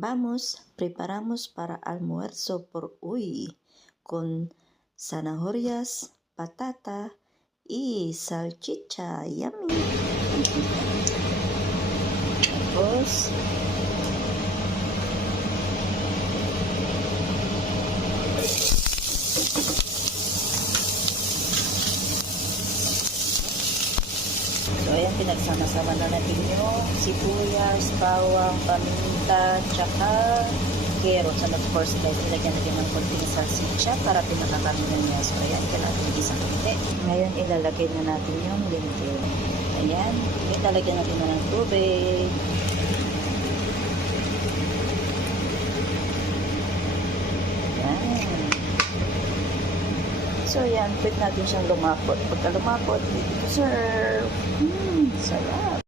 Vamos, preparamos para almuerzo por hoy con zanahorias, patata y salchicha. Yummy. Tapos, so ayan, pinagsama-sama na natin yung sibuyas, bawang, paminta, tsaka carrots. And of course guys, ilagyan natin ng konting salsicha para pinakakamihan niya. So ayan, kailangan nagisa konti. Ngayon, ilalagay na natin yung lentil. Ayan, ilalagyan natin na ng tubig. Ayan. So ayan, pwede natin siyang lumapot. Pagka lumapot, serve. Sarap.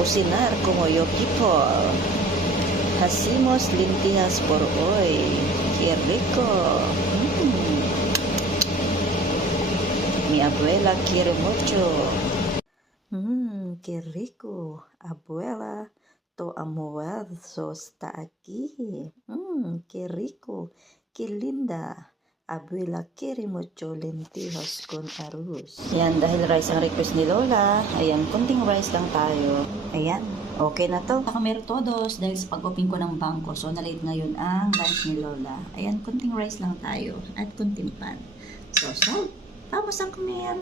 Cocinar como yo people. Hacemos lentejas por hoy. Qué rico. Mi abuela quiere mucho. Qué rico. Abuela, tu almuerzo está aquí. Qué rico. Qué linda. Abuela quiere mucho lentejas con arroz. Ayan, dahil rice ang request ni Lola, ayan, kunting rice lang tayo. Ayan, okay na to. Nakamero todos dahil sa pag-open ko ng bangko. So, na-late ngayon ang lunch ni Lola. Ayan, kunting rice lang tayo at kunting pan. So, vamos a comer.